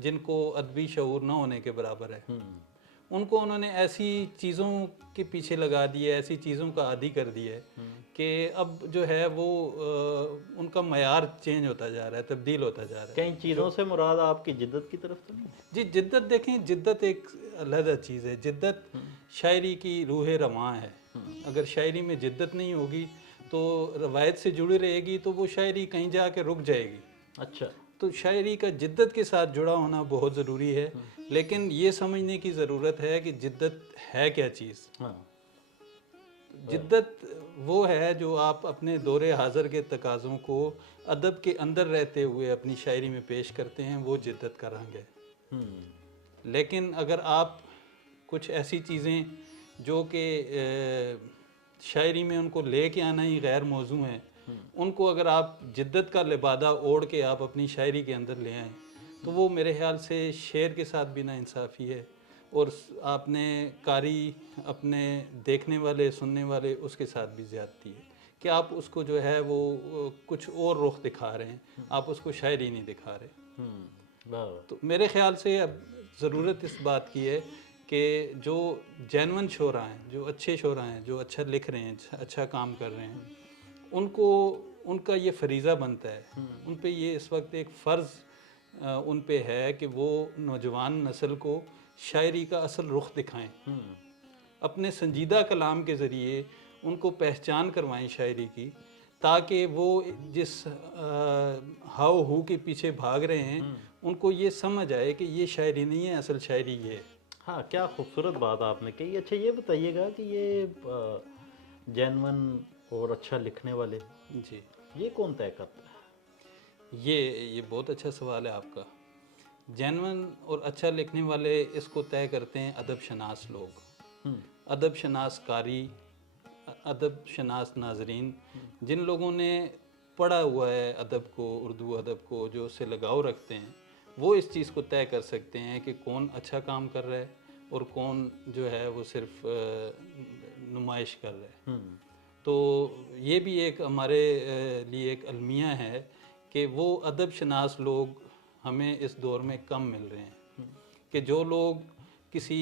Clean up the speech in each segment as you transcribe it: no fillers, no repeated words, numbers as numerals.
جن کو ادبی شعور نہ ہونے کے برابر ہے، ان کو انہوں نے ایسی چیزوں کے پیچھے لگا دیا ہے، ایسی چیزوں کا عادی کر دیا ہے کہ اب جو ہے وہ ان کا معیار چینج ہوتا جا رہا ہے، تبدیل ہوتا جا رہا ہے۔ کئی چیزوں سے مراد آپ کی جدت کی طرف تو نہیں؟ جی جدت دیکھیں، جدت ایک علیحدہ چیز ہے۔ جدت شاعری کی روح رواں ہے۔ اگر شاعری میں جدت نہیں ہوگی تو روایت سے جڑی رہے گی تو وہ شاعری کہیں جا کے رک جائے گی۔ اچھا، تو شاعری کا جدت کے ساتھ جڑا ہونا بہت ضروری ہے، لیکن یہ سمجھنے کی ضرورت ہے کہ جدت ہے کیا چیز۔ ہاں، جدت وہ ہے جو آپ اپنے دور حاضر کے تقاضوں کو ادب کے اندر رہتے ہوئے اپنی شاعری میں پیش کرتے ہیں، وہ جدت کا رنگ ہے۔ لیکن اگر آپ کچھ ایسی چیزیں جو کہ شاعری میں ان کو لے کے آنا ہی غیر موضوع ہیں، ان کو اگر آپ جدت کا لبادہ اوڑھ کے آپ اپنی شاعری کے اندر لے آئیں تو وہ میرے خیال سے شعر کے ساتھ بھی نا انصافی ہے، اور آپ نے قاری، اپنے دیکھنے والے، سننے والے، اس کے ساتھ بھی زیادتی ہے کہ آپ اس کو جو ہے وہ کچھ اور رخ دکھا رہے ہیں، آپ اس کو شاعری نہیں دکھا رہے۔ تو میرے خیال سے اب ضرورت اس بات کی ہے کہ جو جینون شعراء ہیں، جو اچھے شعراء ہیں، جو اچھا لکھ رہے ہیں، اچھا کام کر رہے ہیں، ان کو ان کا یہ فریضہ بنتا ہے، ان پہ یہ اس وقت ایک فرض ان پہ ہے کہ وہ نوجوان نسل کو شاعری کا اصل رخ دکھائیں، اپنے سنجیدہ کلام کے ذریعے ان کو پہچان کروائیں شاعری کی، تاکہ وہ جس ہاؤ ہو کے پیچھے بھاگ رہے ہیں ان کو یہ سمجھ آئے کہ یہ شاعری نہیں ہے، اصل شاعری یہ ہے۔ ہاں، کیا خوبصورت بات آپ نے کہی۔ اچھا، یہ بتائیے گا کہ یہ جینون اور اچھا لکھنے والے، جی، یہ کون طے کرتا ہے؟ یہ بہت اچھا سوال ہے آپ کا۔ جینون اور اچھا لکھنے والے اس کو طے کرتے ہیں ادب شناس لوگ، ادب شناس قاری، ادب شناس ناظرین، جن لوگوں نے پڑھا ہوا ہے ادب کو، اردو ادب کو، جو اس سے لگاؤ رکھتے ہیں، وہ اس چیز کو طے کر سکتے ہیں کہ کون اچھا کام کر رہا ہے اور کون جو ہے وہ صرف نمائش کر رہا ہے۔ تو یہ بھی ایک ہمارے لیے ایک المیہ ہے کہ وہ ادب شناس لوگ ہمیں اس دور میں کم مل رہے ہیں، کہ جو لوگ کسی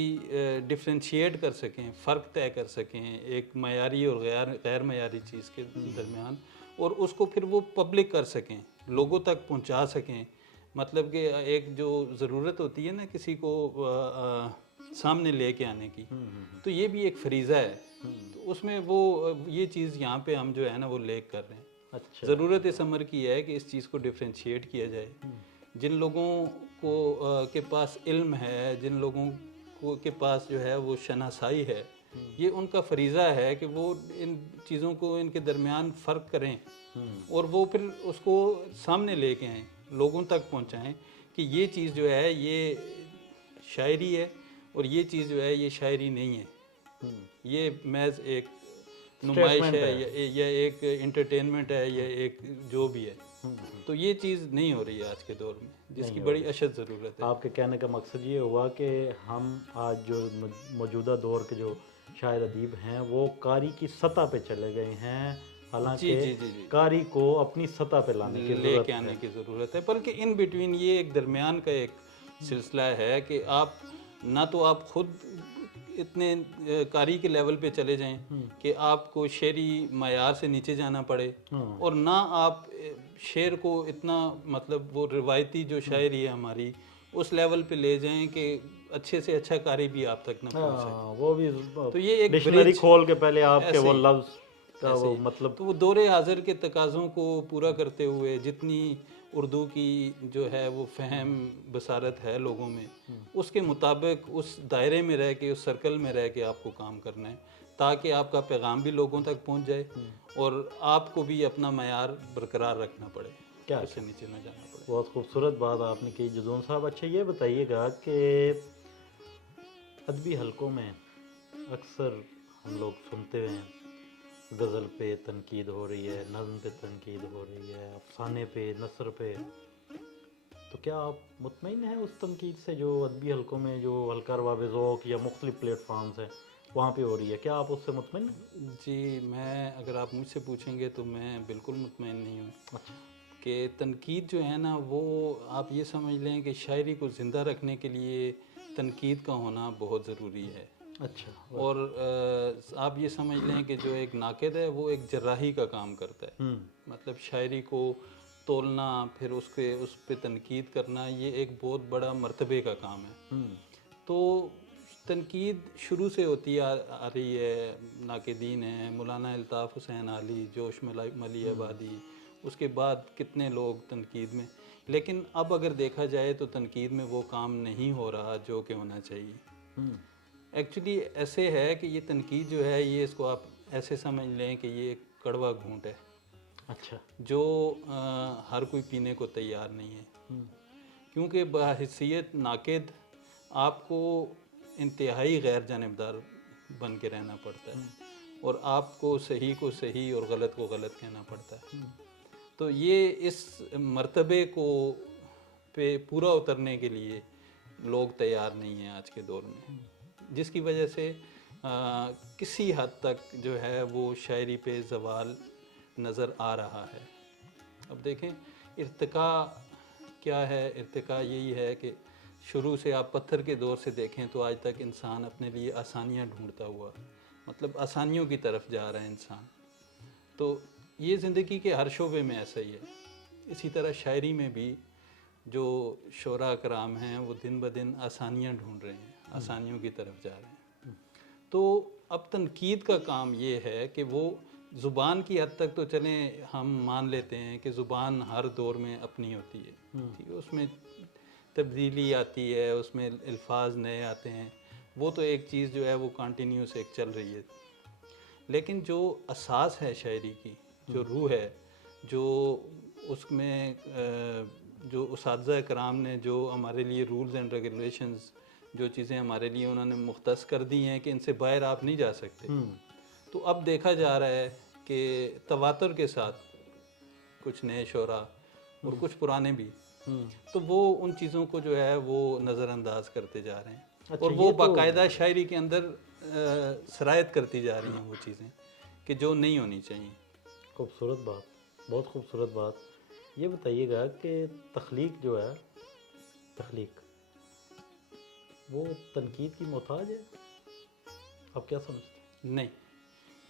ڈفرینشیٹ کر سکیں، فرق طے کر سکیں ایک معیاری اور غیر معیاری چیز کے درمیان، اور اس کو پھر وہ پبلک کر سکیں، لوگوں تک پہنچا سکیں۔ مطلب کہ ایک جو ضرورت ہوتی ہے نا کسی کو سامنے لے کے آنے کی، تو یہ بھی ایک فریضہ ہے، تو اس میں وہ یہ چیز یہاں پہ ہم جو ہے نا وہ لے کر رہے ہیں۔ اچھا، ضرورت اس امر کی ہے کہ اس چیز کو ڈفرینشیٹ کیا جائے۔ جن لوگوں کو کے پاس علم ہے، جن لوگوں کے پاس جو ہے وہ شناسائی ہے، یہ ان کا فریضہ ہے کہ وہ ان چیزوں کو ان کے درمیان فرق کریں اور وہ پھر اس کو سامنے لے کے آئیں، لوگوں تک پہنچائیں کہ یہ چیز جو ہے یہ شاعری ہے اور یہ چیز جو ہے یہ شاعری نہیں ہے، یہ محض ایک نمائش ہے یا ایک انٹرٹینمنٹ ہے یا ایک جو بھی ہے۔ تو یہ چیز نہیں ہو رہی ہے آج کے دور میں، جس کی بڑی اشد ضرورت ہے۔ آپ کے کہنے کا مقصد یہ ہوا کہ ہم آج جو موجودہ دور کے جو شاعر ادیب ہیں وہ قاری کی سطح پہ چلے گئے ہیں، حالانکہ قاری کو اپنی سطح پہ لانے کی لے کے آنے کی ضرورت ہے، بلکہ ان بٹوین یہ ایک درمیان کا ایک سلسلہ ہے کہ آپ نہ تو آپ خود اتنے قاری کے لیول پہ چلے جائیں کہ آپ کو شعری معیار سے نیچے جانا پڑے، اور نہ آپ شعر کو اتنا مطلب وہ روایتی جو شاعری ہے ہماری اس لیول پہ لے جائیں کہ اچھے سے اچھا قاری بھی آپ تک نہ پہنچ سکے۔ وہ بھی تو یہ ایک ڈکشنری کھول کے پہلے آپ کے وہ لفظ کا وہ مطلب، تو وہ دور حاضر کے تقاضوں کو پورا کرتے ہوئے جتنی اردو کی جو ہے وہ فہم بصارت ہے لوگوں میں، اس کے مطابق اس دائرے میں رہ کے، اس سرکل میں رہ کے آپ کو کام کرنا ہے، تاکہ آپ کا پیغام بھی لوگوں تک پہنچ جائے اور آپ کو بھی اپنا معیار برقرار رکھنا پڑے، اس سے نیچے نہ جانا پڑے۔ بہت خوبصورت بات آپ نے کی جدون صاحب۔ اچھا، یہ بتائیے گا کہ ادبی حلقوں میں اکثر ہم لوگ سنتے ہیں غزل پہ تنقید ہو رہی ہے، نظم پہ تنقید ہو رہی ہے، افسانے پہ، نثر پہ، تو کیا آپ مطمئن ہیں اس تنقید سے جو ادبی حلقوں میں، جو حلقہ ارباب ذوق یا مختلف پلیٹ فارمز ہیں وہاں پہ ہو رہی ہے، کیا آپ اس سے مطمئن ہیں؟ جی، میں اگر آپ مجھ سے پوچھیں گے تو میں بالکل مطمئن نہیں ہوں اچھا، کہ تنقید جو ہے نا وہ آپ یہ سمجھ لیں کہ شاعری کو زندہ رکھنے کے لیے تنقید کا ہونا بہت ضروری ہے. اچھا. اور آپ یہ سمجھ لیں کہ جو ایک ناقد ہے وہ ایک جراحی کا کام کرتا ہے. مطلب شاعری کو تولنا پھر اس پہ تنقید کرنا یہ ایک بہت بڑا مرتبے کا کام ہے. تو تنقید شروع سے ہوتی آ رہی ہے. ناقدین ہیں مولانا الطاف حسین علی، جوش ملی آبادی، اس کے بعد کتنے لوگ تنقید میں. لیکن اب اگر دیکھا جائے تو تنقید میں وہ کام نہیں ہو رہا جو کہ ہونا چاہیے. ایکچولی ایسے ہے کہ یہ تنقید جو ہے یہ اس کو آپ ایسے سمجھ لیں کہ یہ ایک کڑوا گھونٹ ہے. اچھا. جو ہر کوئی پینے کو تیار نہیں ہے. کیونکہ بحیثیت ناقد آپ کو انتہائی غیر جانبدار بن کے رہنا پڑتا ہے اور آپ کو صحیح کو صحیح اور غلط کو غلط کہنا پڑتا ہے. تو یہ اس مرتبے کو پہ پورا اترنے کے لیے لوگ تیار نہیں ہیں آج کے دور میں، جس کی وجہ سے کسی حد تک جو ہے وہ شاعری پہ زوال نظر آ رہا ہے. اب دیکھیں ارتقاء کیا ہے. ارتقاء یہی ہے کہ شروع سے آپ پتھر کے دور سے دیکھیں تو آج تک انسان اپنے لیے آسانیاں ڈھونڈتا ہوا، مطلب آسانیوں کی طرف جا رہا ہے انسان. تو یہ زندگی کے ہر شعبے میں ایسا ہی ہے. اسی طرح شاعری میں بھی جو شعراء کرام ہیں وہ دن بدن آسانیاں ڈھونڈ رہے ہیں، آسانیوں کی طرف جا رہے ہیں. تو اب تنقید کا کام یہ ہے کہ وہ زبان کی حد تک تو چلیں ہم مان لیتے ہیں کہ زبان ہر دور میں اپنی ہوتی ہے، ٹھیک ہے، اس میں تبدیلی آتی ہے، اس میں الفاظ نئے آتے ہیں، وہ تو ایک چیز جو ہے وہ کنٹینیوس ایک چل رہی ہے. لیکن جو اساس ہے شاعری کی، جو روح ہے، جو اس میں جو اساتذہ کرام نے جو ہمارے لیے رولز اینڈ ریگولیشنز جو چیزیں ہمارے لیے انہوں نے مختص کر دی ہیں کہ ان سے باہر آپ نہیں جا سکتے. تو اب دیکھا جا رہا ہے کہ تواتر کے ساتھ کچھ نئے شعراء اور کچھ پرانے بھی، تو وہ ان چیزوں کو جو ہے وہ نظر انداز کرتے جا رہے ہیں اور وہ باقاعدہ شاعری کے اندر سرایت کرتی جا رہی ہیں وہ چیزیں کہ جو نہیں ہونی چاہیے. خوبصورت بات، بہت خوبصورت بات. یہ بتائیے گا کہ تخلیق جو ہے، تخلیق وہ تنقید کی محتاج ہے؟ آپ کیا سمجھتے ہیں؟ نہیں،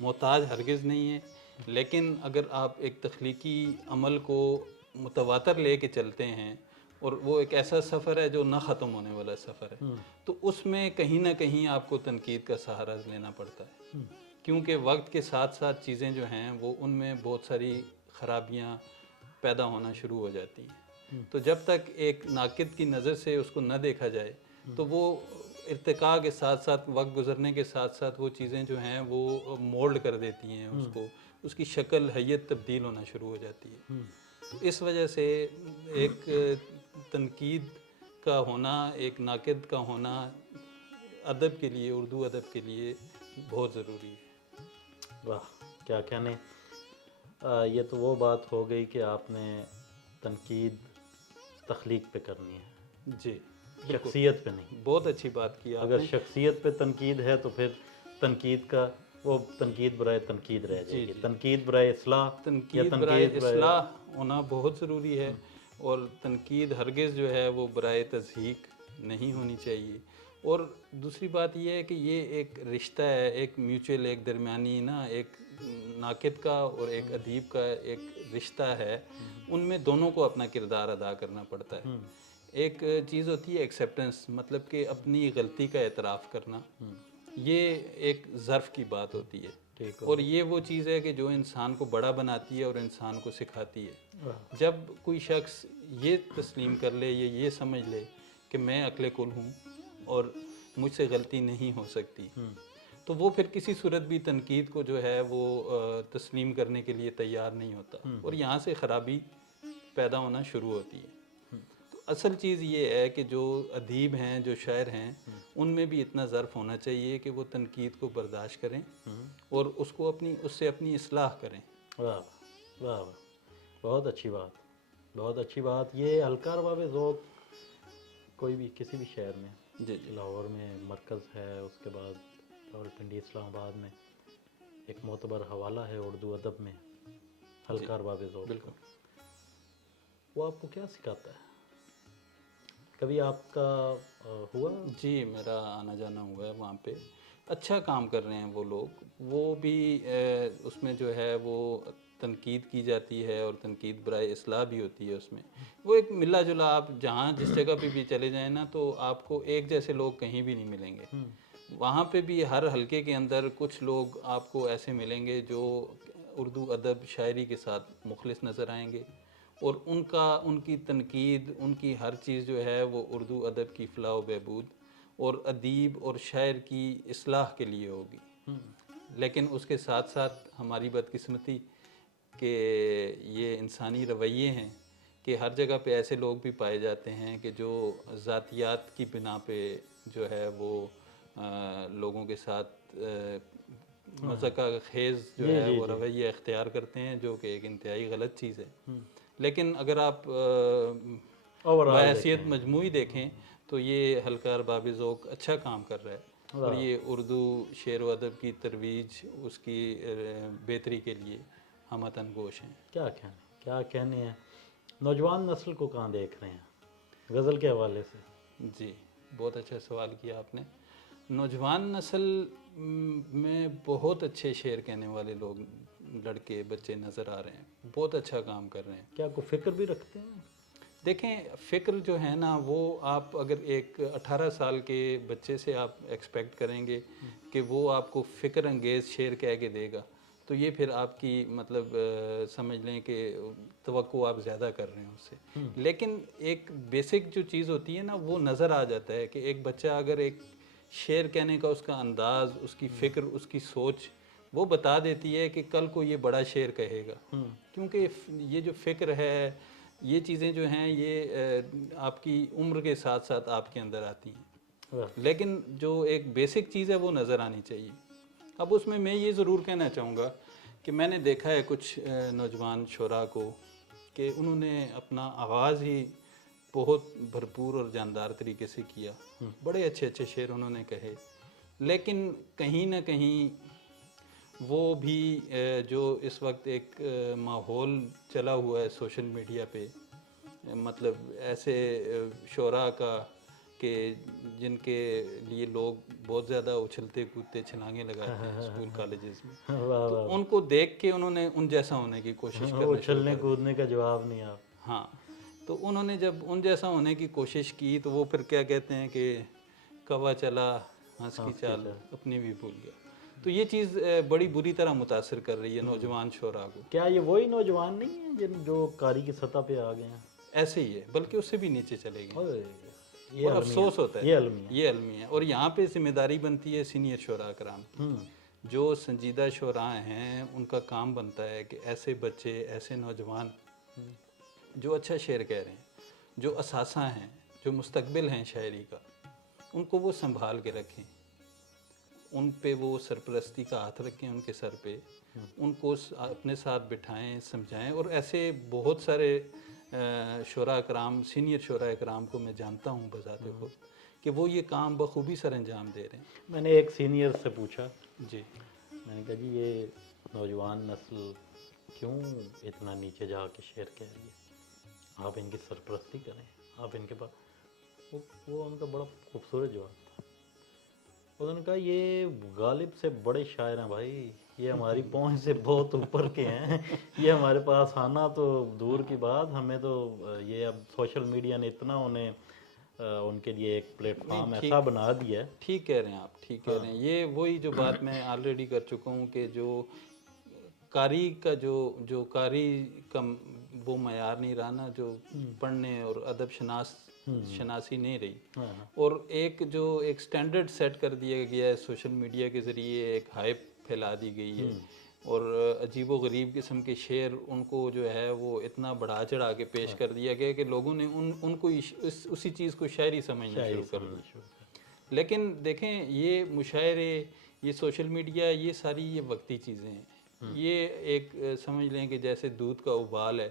محتاج ہرگز نہیں ہے. لیکن اگر آپ ایک تخلیقی عمل کو متواتر لے کے چلتے ہیں اور وہ ایک ایسا سفر ہے جو نہ ختم ہونے والا سفر ہے، تو اس میں کہیں نہ کہیں آپ کو تنقید کا سہارا لینا پڑتا ہے. کیونکہ وقت کے ساتھ ساتھ چیزیں جو ہیں وہ ان میں بہت ساری خرابیاں پیدا ہونا شروع ہو جاتی ہیں. تو جب تک ایک ناقد کی نظر سے اس کو نہ دیکھا جائے تو وہ ارتقاء کے ساتھ ساتھ وقت گزرنے کے ساتھ ساتھ وہ چیزیں جو ہیں وہ مولڈ کر دیتی ہیں اس کو، اس کی شکل حیت تبدیل ہونا شروع ہو جاتی ہے. تو اس وجہ سے ایک تنقید کا ہونا، ایک ناقد کا ہونا ادب کے لیے، اردو ادب کے لیے بہت ضروری ہے. واہ کیا کہنے. یہ تو وہ بات ہو گئی کہ آپ نے تنقید تخلیق پہ کرنی ہے، جی، شخصیت پہ نہیں. بہت اچھی بات کی آپ اگر نے. شخصیت پہ تنقید ہے تو پھر تنقید کا وہ تنقید برائے تنقید رہ جائے گی. تنقید برائے اصلاح، تنقید برائے اصلاح ہونا بہت ضروری ہے، اور تنقید ہرگز جو ہے وہ برائے تضحیق نہیں ہونی چاہیے. اور دوسری بات یہ ہے کہ یہ ایک رشتہ ہے، ایک میوچل، ایک درمیانی نا، ایک ناقد کا اور ایک ادیب کا ایک رشتہ ہے. ان میں دونوں کو اپنا کردار ادا کرنا پڑتا ہے. ایک چیز ہوتی ہے ایکسیپٹنس، مطلب کہ اپنی غلطی کا اعتراف کرنا، یہ ایک ظرف کی بات ہوتی ہے، اور یہ وہ چیز ہے کہ جو انسان کو بڑا بناتی ہے اور انسان کو سکھاتی ہے. جب کوئی شخص یہ تسلیم کر لے، یہ سمجھ لے کہ میں عقل کل ہوں اور مجھ سے غلطی نہیں ہو سکتی، تو وہ پھر کسی صورت بھی تنقید کو جو ہے وہ تسلیم کرنے کے لیے تیار نہیں ہوتا، اور یہاں سے خرابی پیدا ہونا شروع ہوتی ہے. تو اصل چیز یہ ہے کہ جو ادیب ہیں، جو شاعر ہیں، ان میں بھی اتنا ظرف ہونا چاہیے کہ وہ تنقید کو برداشت کریں اور اس کو اس سے اپنی اصلاح کریں. واہ واہ، بہت اچھی بات، بہت اچھی بات. یہ ہلکا رباب ذوق کوئی بھی کسی بھی شہر میں، جی لاہور میں مرکز ہے، اس کے بعد راولپنڈی، اسلام آباد میں ایک معتبر حوالہ ہے اردو ادب میں، ہلکا رباب ذوق. بالکل. وہ آپ کو کیا سکھاتا ہے؟ کبھی آپ کا ہوا؟ جی میرا آنا جانا ہوا ہے وہاں پہ. اچھا کام کر رہے ہیں وہ لوگ. وہ بھی اس میں جو ہے وہ تنقید کی جاتی ہے اور تنقید برائے اصلاح بھی ہوتی ہے اس میں. وہ ایک ملا جلا، آپ جہاں جس جگہ پہ بھی چلے جائیں نا تو آپ کو ایک جیسے لوگ کہیں بھی نہیں ملیں گے. وہاں پہ بھی ہر حلقے کے اندر کچھ لوگ آپ کو ایسے ملیں گے جو اردو ادب شاعری کے ساتھ مخلص نظر آئیں گے، اور ان کی تنقید، ان کی ہر چیز جو ہے وہ اردو ادب کی فلاح و بہبود اور ادیب اور شاعر کی اصلاح کے لیے ہوگی. لیکن اس کے ساتھ ساتھ ہماری بدقسمتی کہ یہ انسانی رویے ہیں کہ ہر جگہ پہ ایسے لوگ بھی پائے جاتے ہیں کہ جو ذاتیات کی بنا پہ جو ہے وہ لوگوں کے ساتھ مذاق خیز جو ہے وہ رویہ اختیار کرتے ہیں، جو کہ ایک انتہائی غلط چیز ہے. لیکن اگر آپ بحیثیت مجموعی دیکھیں تو یہ حلقہ ارباب ذوق اچھا کام کر رہا ہے، اور یہ اردو شعر و ادب کی ترویج، اس کی بہتری کے لیے ہم وطن گوش ہیں. کیا کہنے ہیں. نوجوان نسل کو کہاں دیکھ رہے ہیں غزل کے حوالے سے؟ جی بہت اچھا سوال کیا آپ نے. نوجوان نسل میں بہت اچھے شعر کہنے والے لوگ، لڑکے بچے نظر آ رہے ہیں، بہت اچھا کام کر رہے ہیں. کیا کوئی فکر بھی رکھتے ہیں؟ دیکھیں فکر جو ہے نا وہ آپ اگر ایک 18 سال کے بچے سے آپ ایکسپیکٹ کریں گے کہ وہ آپ کو فکر انگیز شعر کہہ کے دے گا تو یہ پھر آپ کی مطلب سمجھ لیں کہ توقع آپ زیادہ کر رہے ہیں اس سے. لیکن ایک بیسک جو چیز ہوتی ہے نا وہ نظر آ جاتا ہے کہ ایک بچہ اگر ایک شعر کہنے کا اس کا انداز، اس کی فکر، اس کی سوچ وہ بتا دیتی ہے کہ کل کو یہ بڑا شعر کہے گا. کیونکہ یہ جو فکر ہے، یہ چیزیں جو ہیں یہ آپ کی عمر کے ساتھ ساتھ آپ کے اندر آتی ہیں، لیکن جو ایک بیسک چیز ہے وہ نظر آنی چاہیے. اب اس میں یہ ضرور کہنا چاہوں گا کہ میں نے دیکھا ہے کچھ نوجوان شعراء کو کہ انہوں نے اپنا آغاز ہی بہت بھرپور اور جاندار طریقے سے کیا، بڑے اچھے اچھے شعر انہوں نے کہے، لیکن کہیں نہ کہیں وہ بھی جو اس وقت ایک ماحول چلا ہوا ہے سوشل میڈیا پہ، مطلب ایسے شعراء کا کہ جن کے لیے لوگ بہت زیادہ اچھلتے کودتے چھلانگیں لگاتے ہیں اسکول کالجز میں، تو ان کو دیکھ کے انہوں نے ان جیسا ہونے کی کوشش کرنا اچھلنے کودنے کا جواب نہیں آپ. ہاں تو انہوں نے جب ان جیسا ہونے کی کوشش کی تو وہ پھر کیا کہتے ہیں کہ کوا چلا ہنس کی چال اپنی بھی بھول گیا. تو یہ چیز بڑی بری طرح متاثر کر رہی ہے نوجوان شعراء کو. کیا یہ وہی نوجوان نہیں ہیں جو قاری کی سطح پہ آ گئے ہیں؟ ایسے ہی ہے، بلکہ اس سے بھی نیچے چلے گئے. یہ افسوس ہوتا ہے، یہ علمی ہے. اور یہاں پہ ذمہ داری بنتی ہے سینئر شعراء کرام کی. جو سنجیدہ شعراء ہیں ان کا کام بنتا ہے کہ ایسے بچے، ایسے نوجوان جو اچھا شعر کہہ رہے ہیں، جو اثاثہ ہیں، جو مستقبل ہیں شاعری کا، ان کو وہ سنبھال کے رکھیں، ان پہ وہ سرپرستی کا ہاتھ رکھیں، ان کے سر پہ ان کو اپنے ساتھ بٹھائیں، سمجھائیں. اور ایسے بہت سارے شعراء کرام، سینئر شعراء کرام کو میں جانتا ہوں بذات خود کہ وہ یہ کام بخوبی سر انجام دے رہے ہیں. میں نے ایک سینئر سے پوچھا، جی میں نے کہا جی یہ نوجوان نسل کیوں اتنا نیچے جا کے شعر کہہ رہی ہے، آپ ان کی سرپرستی کریں، آپ ان کے پاس. وہ ان کا بڑا خوبصورت جواب تھا. انہوں نے کہا یہ غالب سے بڑے شاعر ہیں بھائی، یہ ہماری پہنچ سے بہت اوپر کے ہیں، یہ ہمارے پاس آنا تو دور کی بات. ہمیں تو یہ اب سوشل میڈیا نے اتنا انہیں ان کے لیے ایک پلیٹ فارم ایسا بنا دیا ہے. ٹھیک کہہ رہے ہیں آپ، ٹھیک کہہ رہے ہیں. یہ وہی جو بات میں آلریڈی کر چکا ہوں کہ جو قاری کا جو قاری کا وہ معیار نہیں رہا نا، جو پڑھنے اور ادب شناسی نہیں رہی، اور ایک سٹینڈرڈ سیٹ کر دیا گیا ہے سوشل میڈیا کے ذریعے، ایک ہائپ پھیلا دی گئی ہے، اور عجیب و غریب قسم کے شعر ان کو جو ہے وہ اتنا بڑھا چڑھا کے پیش کر دیا گیا کہ لوگوں نے ان کو اسی چیز کو شاعری سمجھنا شروع کر دی. لیکن دیکھیں یہ مشاعرے، یہ سوشل میڈیا، یہ ساری یہ وقتی چیزیں ہیں. یہ ایک سمجھ لیں کہ جیسے دودھ کا ابال ہے،